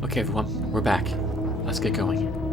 Okay, everyone, we're back. Let's get going.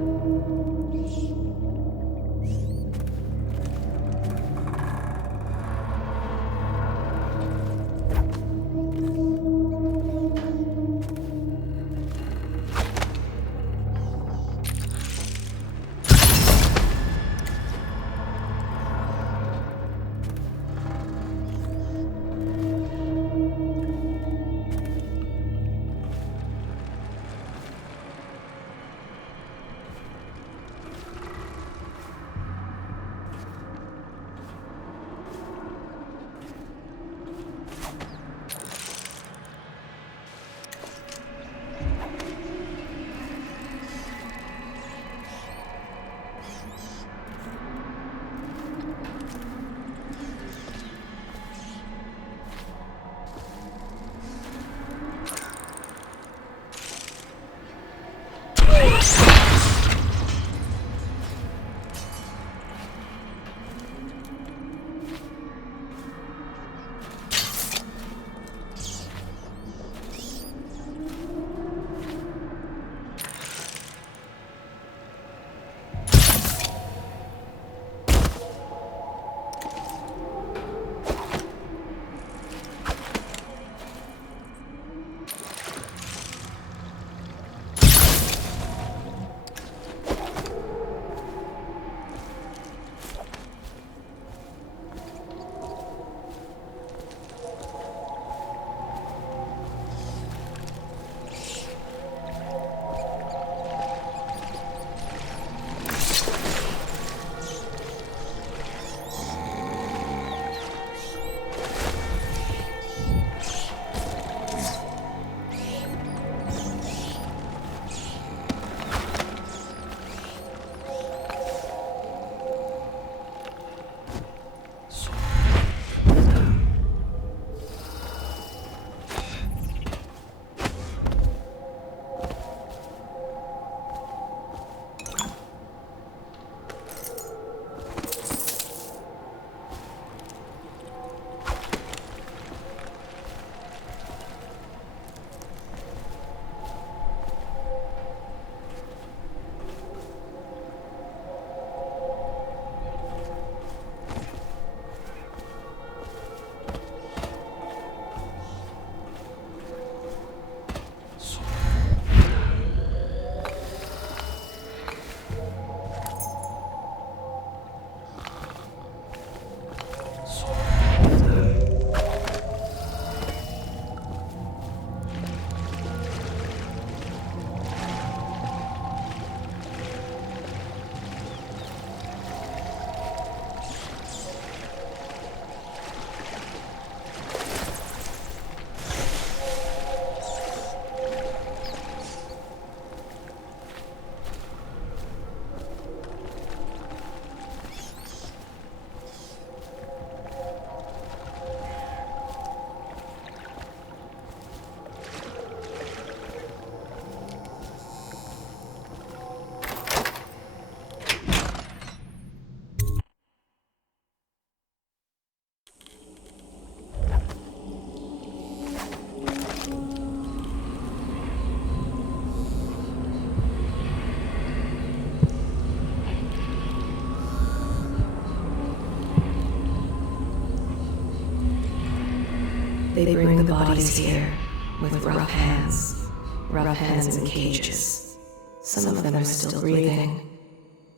They bring the bodies here with rough hands in cages. Some of them are still breathing.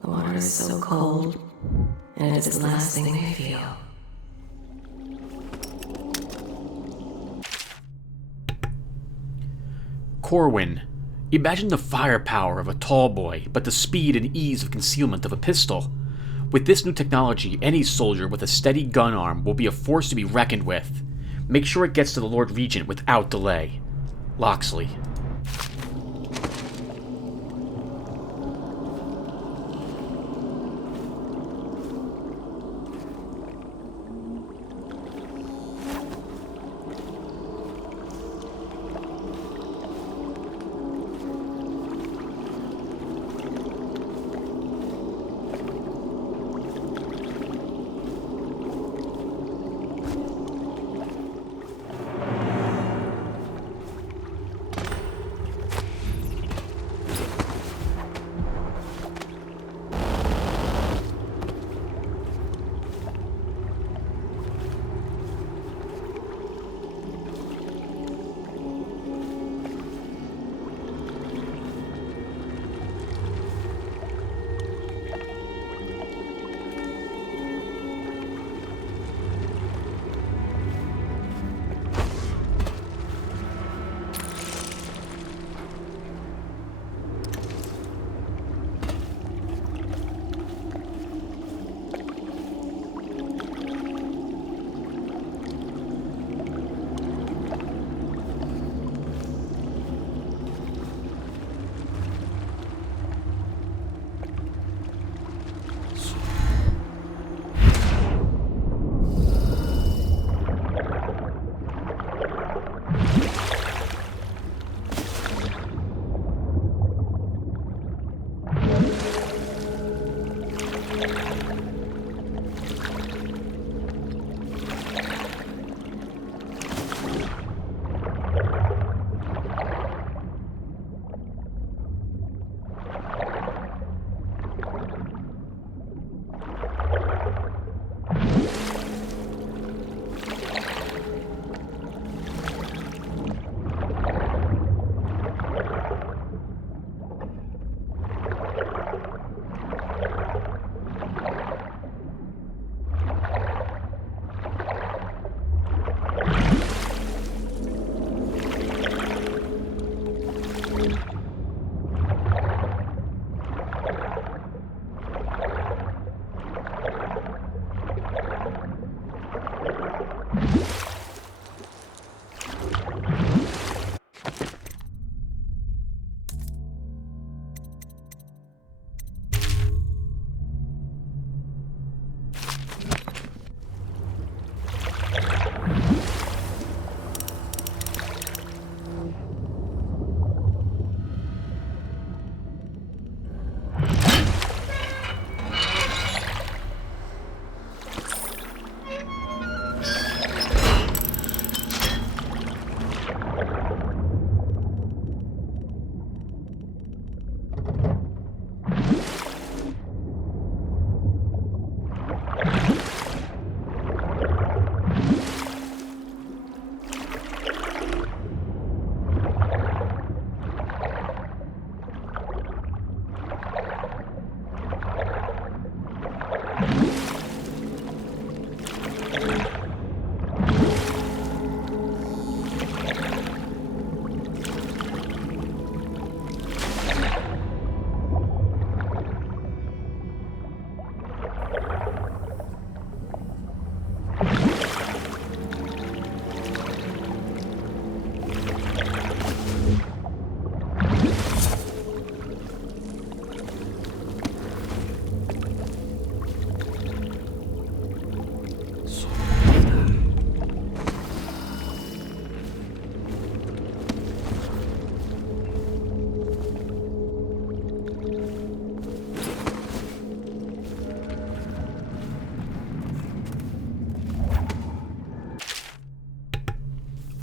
The water is so cold, and it is the last thing they feel. Corwin. Imagine the firepower of a tall boy, but the speed and ease of concealment of a pistol. With this new technology, any soldier with a steady gun arm will be a force to be reckoned with. Make sure it gets to the Lord Regent without delay. Loxley.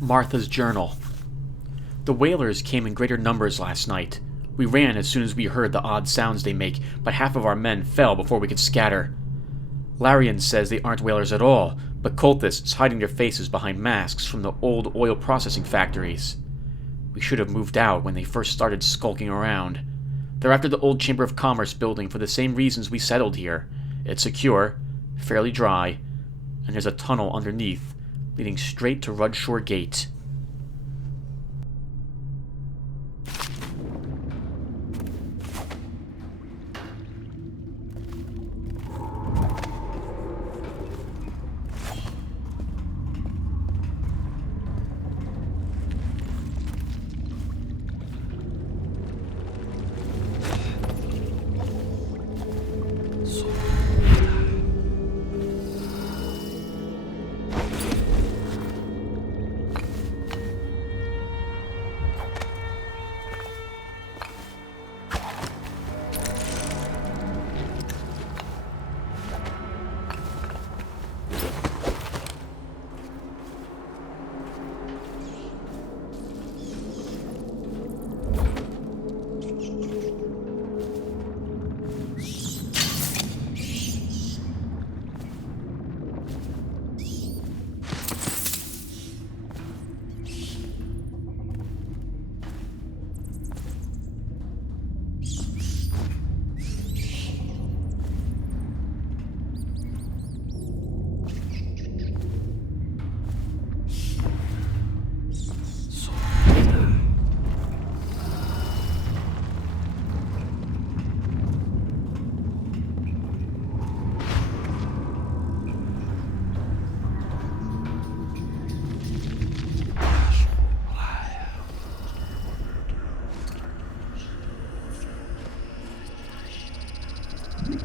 Martha's journal. The whalers came in greater numbers last night. We ran as soon as we heard the odd sounds they make, but half of our men fell before we could scatter. Larian says they aren't whalers at all, but cultists hiding their faces behind masks from the old oil processing factories. We should have moved out when they first started skulking around. They're after the old Chamber of Commerce building for the same reasons we settled here. It's secure, fairly dry, and there's a tunnel underneath, leading straight to Rudshore Gate.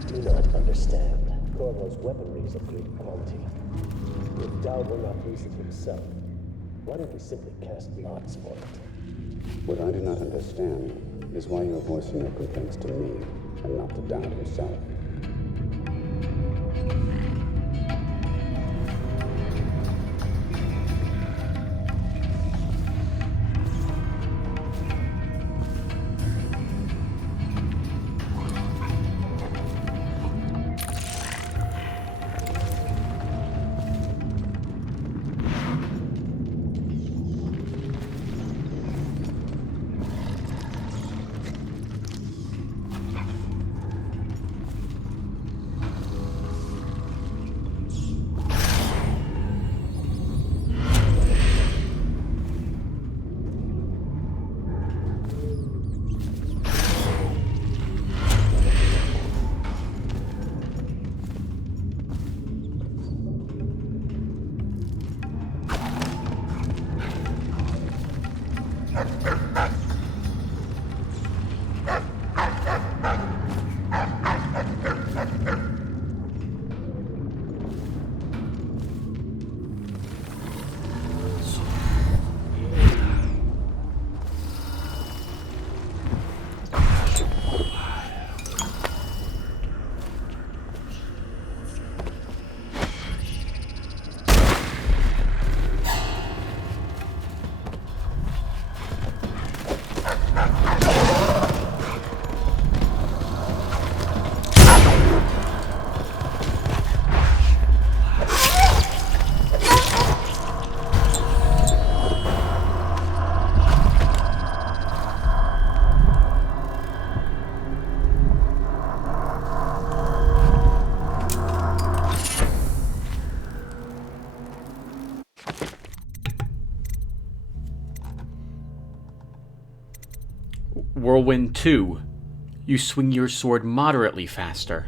Do not understand. Carvo's weaponry is of great quality. If Dao will not use it himself, why don't we simply cast lots for it? What I do not understand is why you are voicing your complaints to me and not to Dao himself. Whirlwind 2. You swing your sword moderately faster.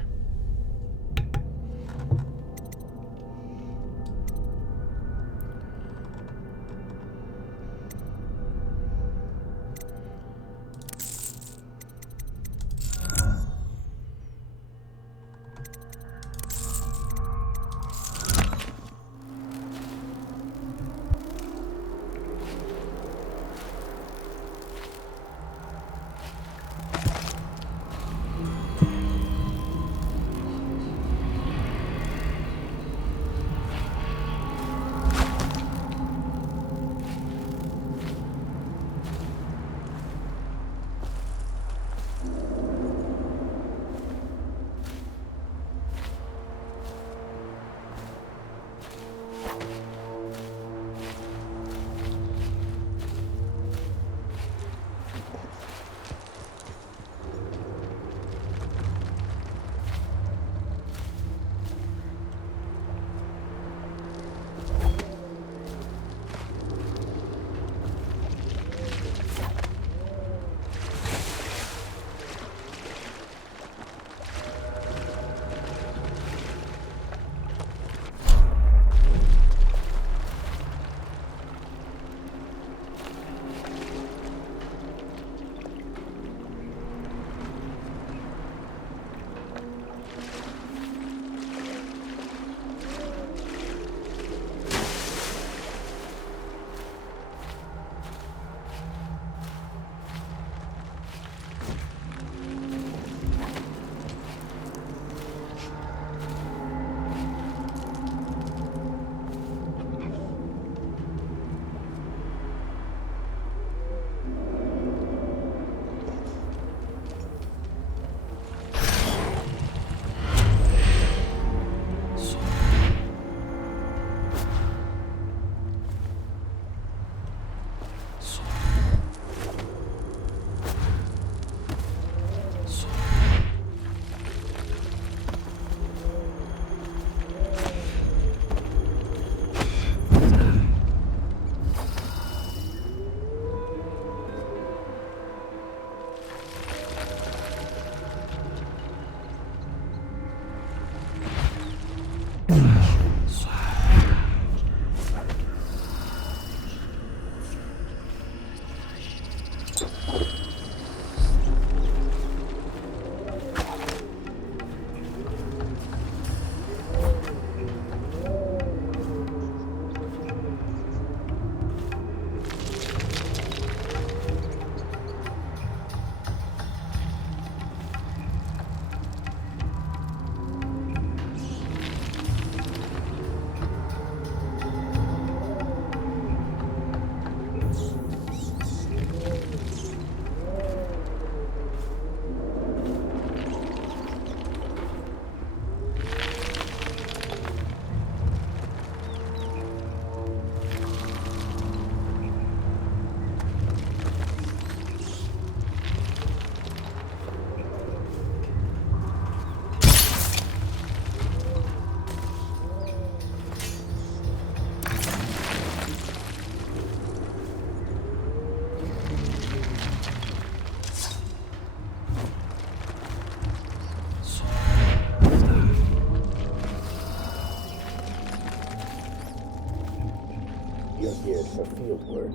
You're geared for field work.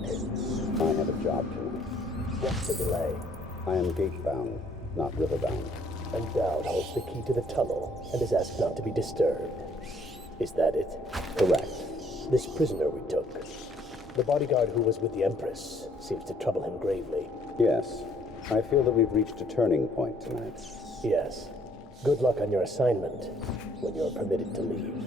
I have a job tonight. What's the delay? I am gate-bound, not river-bound. And Dowd holds the key to the tunnel and is asked not to be disturbed. Is that it? Correct. This prisoner we took, the bodyguard who was with the Empress, seems to trouble him gravely. Yes. I feel that we've reached a turning point tonight. Yes. Good luck on your assignment when you're permitted to leave.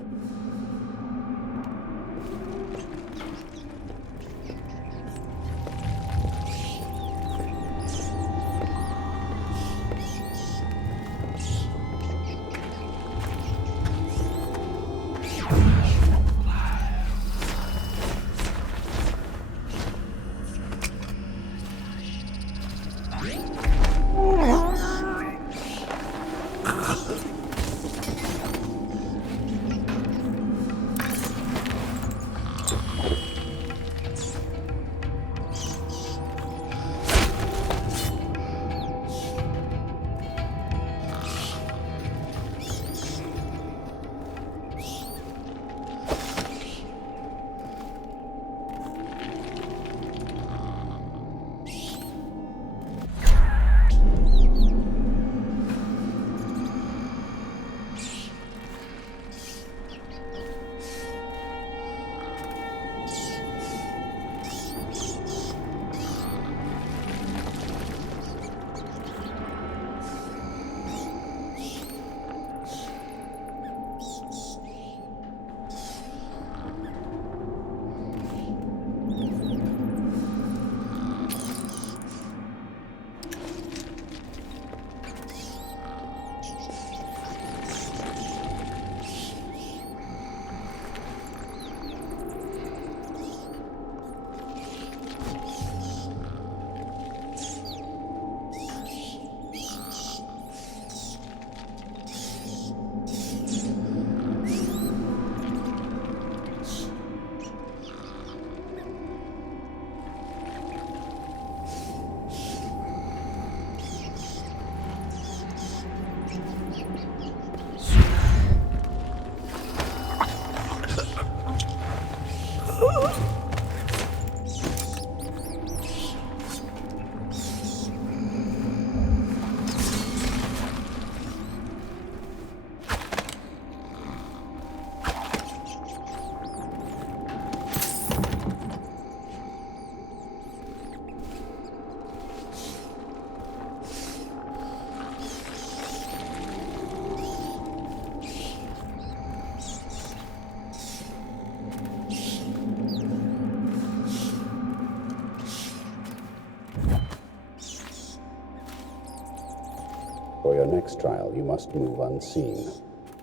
For your next trial, you must move unseen.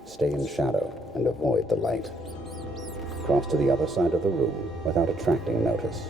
Stay in shadow and avoid the light. Cross to the other side of the room without attracting notice.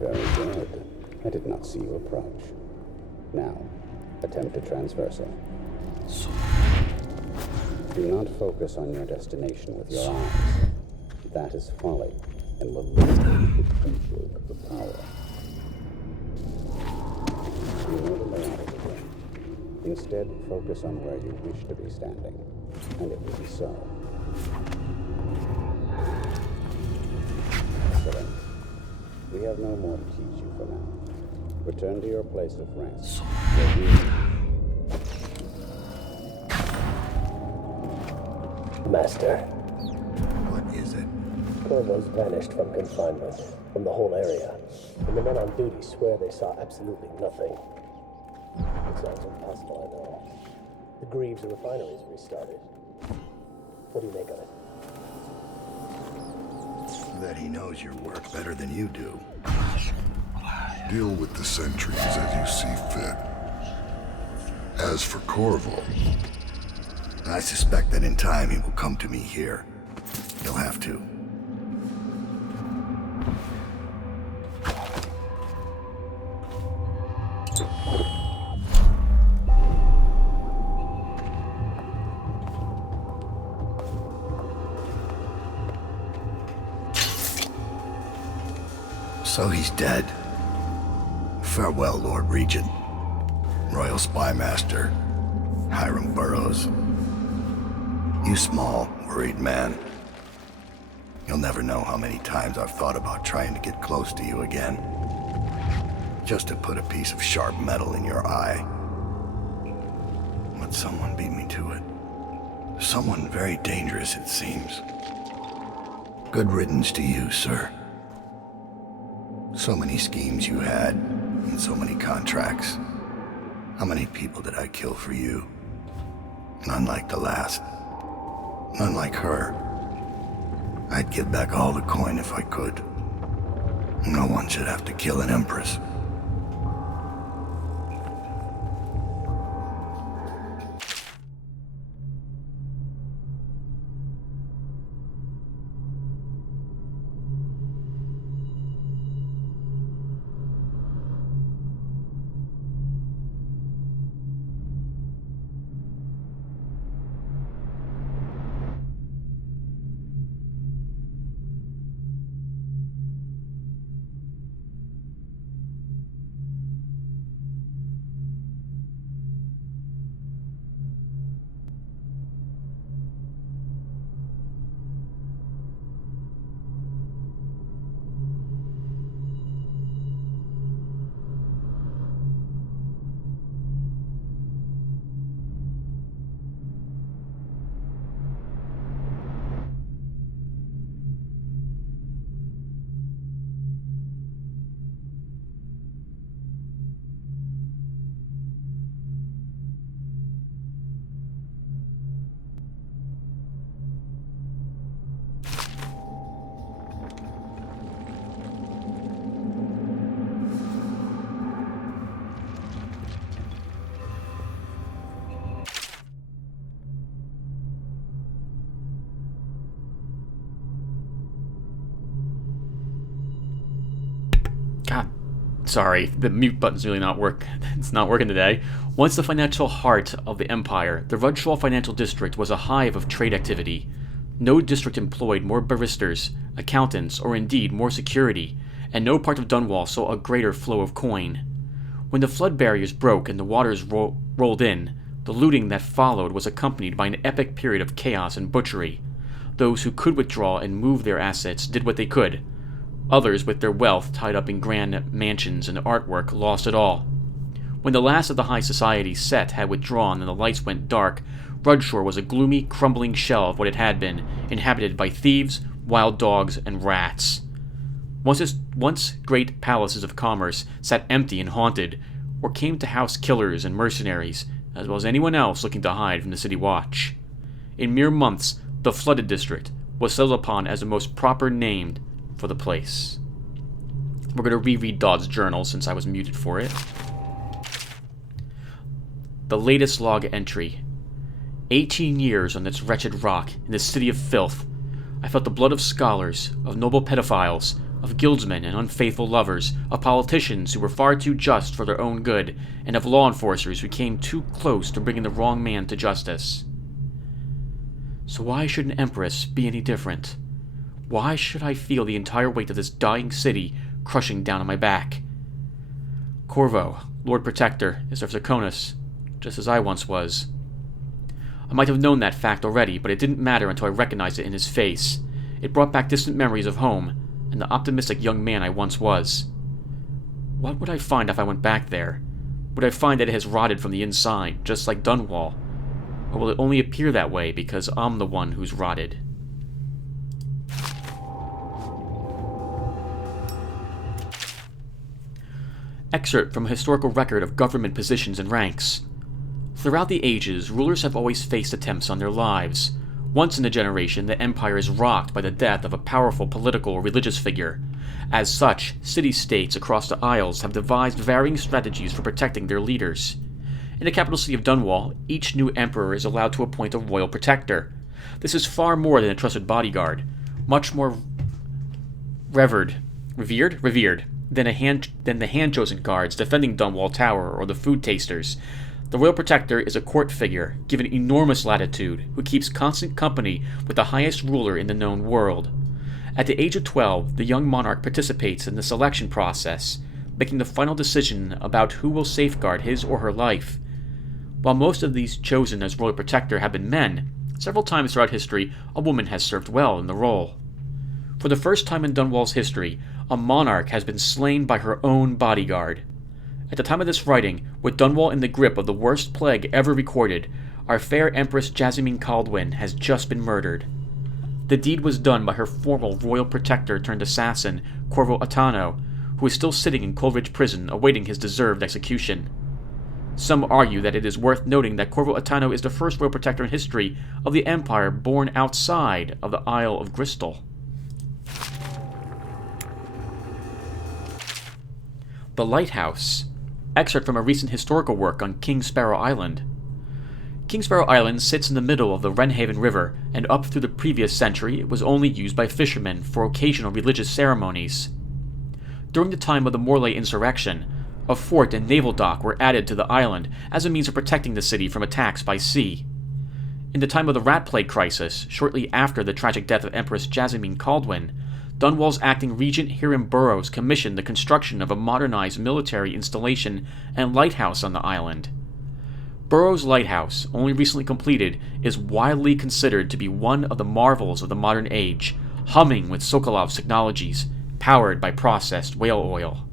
Very good. I did not see you approach. Now, attempt to transversal. Do not focus on your destination with your eyes. That is folly, and will limit the potential of the power. You know the layout of the room. Instead, focus on where you wish to be standing, and it will be so. Excellent. We have no more to teach you for now. Return to your place of rest. Master, What is it? Carvo's vanished from confinement, from the whole area, and the men on duty swear they saw absolutely nothing. It sounds impossible, I know. The Greaves refinery is restarted. What do you make of it? That he knows your work better than you do. Deal with the sentries as you see fit. As for Carvo, I suspect that in time he will come to me here. He'll have to. So he's dead. Farewell, Lord Regent. Royal Spy Master. Hiram Burroughs. You small, worried man. You'll never know how many times I've thought about trying to get close to you again. Just to put a piece of sharp metal in your eye. But someone beat me to it. Someone very dangerous, it seems. Good riddance to you, sir. So many schemes you had, and so many contracts. How many people did I kill for you? None like the last. None like her. I'd give back all the coin if I could. No one should have to kill an Empress. God, sorry, the mute button's really not work. It's not working today. Once the financial heart of the empire, the Rudshall Financial District was a hive of trade activity. No district employed more barristers, accountants, or indeed more security, and no part of Dunwall saw a greater flow of coin. When the flood barriers broke and the waters rolled in, the looting that followed was accompanied by an epic period of chaos and butchery. Those who could withdraw and move their assets did what they could. Others, with their wealth tied up in grand mansions and artwork, lost it all. When the last of the high society set had withdrawn and the lights went dark, Rudshore was a gloomy, crumbling shell of what it had been, inhabited by thieves, wild dogs, and rats. Once great palaces of commerce sat empty and haunted, or came to house killers and mercenaries, as well as anyone else looking to hide from the city watch. In mere months, the Flooded District was settled upon as the most proper name for the place. We're going to reread Dodd's journal since I was muted for it. The latest log entry. 18 years on this wretched rock, in this city of filth. I felt the blood of scholars, of noble pedophiles, of guildsmen and unfaithful lovers, of politicians who were far too just for their own good, and of law enforcers who came too close to bringing the wrong man to justice. So why should an Empress be any different? Why should I feel the entire weight of this dying city crushing down on my back? Carvo, Lord Protector, is of Draconis, just as I once was. I might have known that fact already, but it didn't matter until I recognized it in his face. It brought back distant memories of home, and the optimistic young man I once was. What would I find if I went back there? Would I find that it has rotted from the inside, just like Dunwall? Or will it only appear that way because I'm the one who's rotted? Excerpt from a historical record of government positions and ranks. Throughout the ages, rulers have always faced attempts on their lives. Once in a generation, the empire is rocked by the death of a powerful political or religious figure. As such, city-states across the Isles have devised varying strategies for protecting their leaders. In the capital city of Dunwall, each new emperor is allowed to appoint a royal protector. This is far more than a trusted bodyguard, much more revered than the hand-chosen guards defending Dunwall Tower or the food tasters. The royal protector is a court figure, given enormous latitude, who keeps constant company with the highest ruler in the known world. At the age of 12, the young monarch participates in the selection process, making the final decision about who will safeguard his or her life. While most of these chosen as royal protector have been men, several times throughout history a woman has served well in the role. For the first time in Dunwall's history, a monarch has been slain by her own bodyguard. At the time of this writing, with Dunwall in the grip of the worst plague ever recorded, our fair Empress Jasmine Caldwin has just been murdered. The deed was done by her former royal protector turned assassin, Carvo Attano, who is still sitting in Coleridge prison awaiting his deserved execution. Some argue that it is worth noting that Carvo Attano is the first royal protector in history of the Empire born outside of the Isle of Crystal. The Lighthouse. Excerpt from a recent historical work on King Sparrow Island. King Sparrow Island sits in the middle of the Wrenhaven River, and up through the previous century it was only used by fishermen for occasional religious ceremonies. During the time of the Morley insurrection, a fort and naval dock were added to the island as a means of protecting the city from attacks by sea. In the time of the Rat Plague crisis, shortly after the tragic death of Empress Jasmine Caldwin, Dunwall's acting regent Hiram Burrows commissioned the construction of a modernized military installation and lighthouse on the island. Burrows' lighthouse, only recently completed, is widely considered to be one of the marvels of the modern age, humming with Sokolov's technologies, powered by processed whale oil.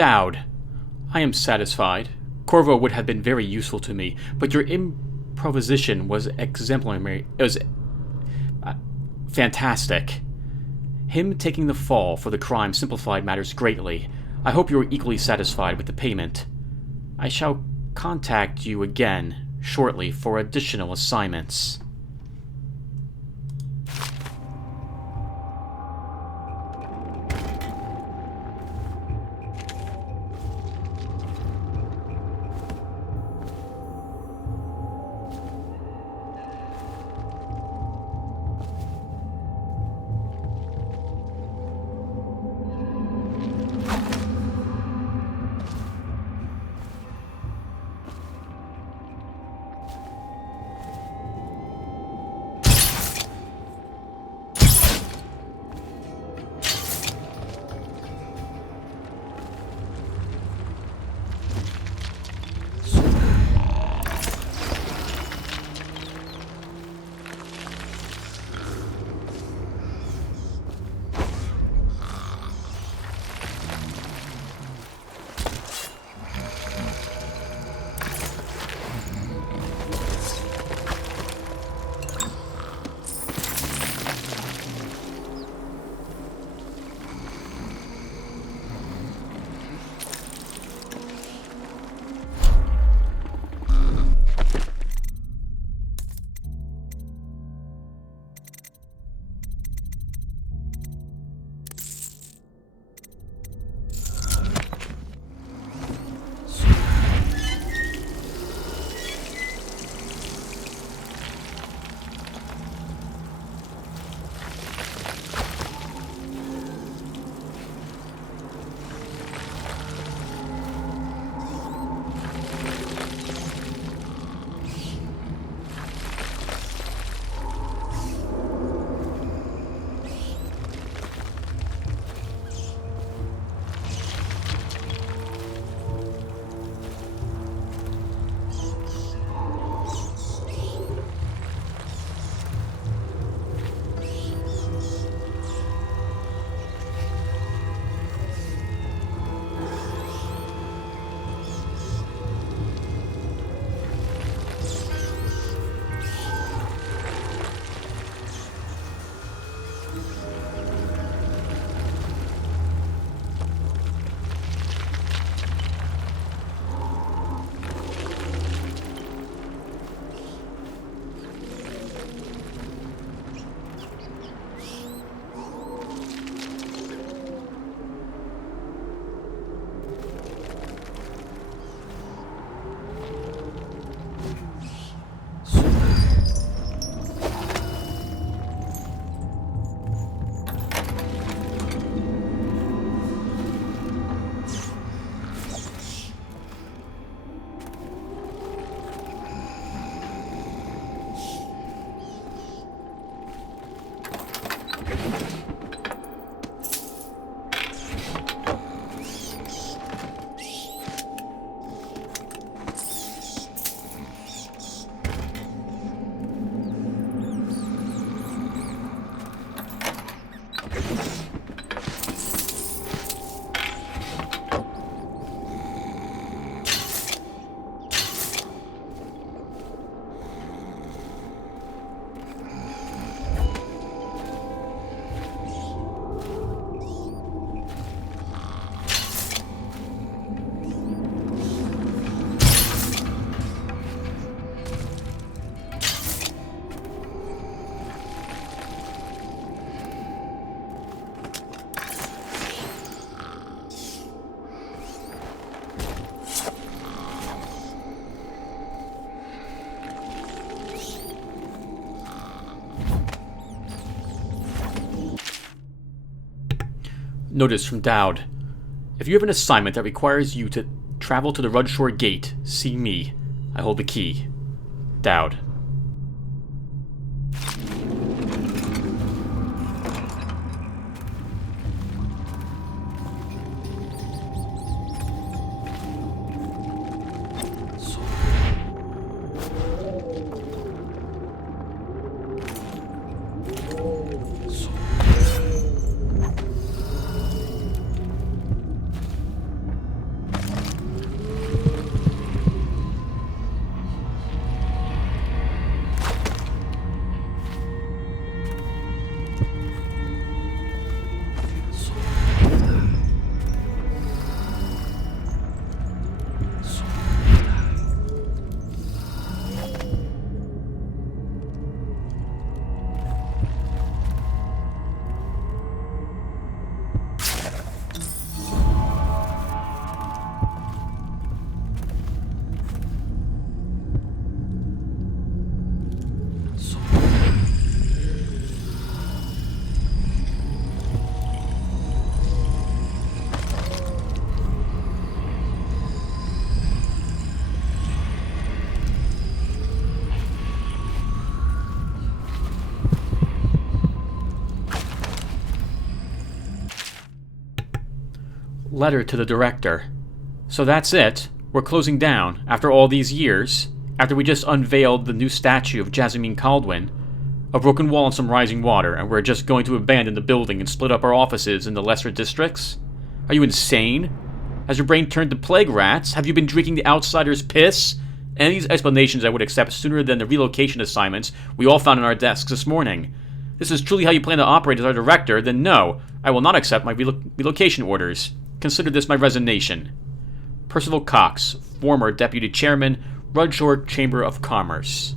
Dowd, I am satisfied. Carvo would have been very useful to me, but your improvisation was exemplary. It was fantastic. Him taking the fall for the crime simplified matters greatly. I hope you are equally satisfied with the payment. I shall contact you again shortly for additional assignments. Notice from Dowd. If you have an assignment that requires you to travel to the Rudshore Gate, see me. I hold the key. Dowd. letter to the director. So that's it. We're closing down, after all these years, after we just unveiled the new statue of Jasmine Caldwin, a broken wall and some rising water, and we're just going to abandon the building and split up our offices into lesser districts? Are you insane? Has your brain turned to plague rats? Have you been drinking the outsider's piss? Any of these explanations I would accept sooner than the relocation assignments we all found on our desks this morning. If this is truly how you plan to operate as our director, then no, I will not accept my relocation orders. Consider this my resignation. Percival Cox, former Deputy Chairman, Rudshore Chamber of Commerce.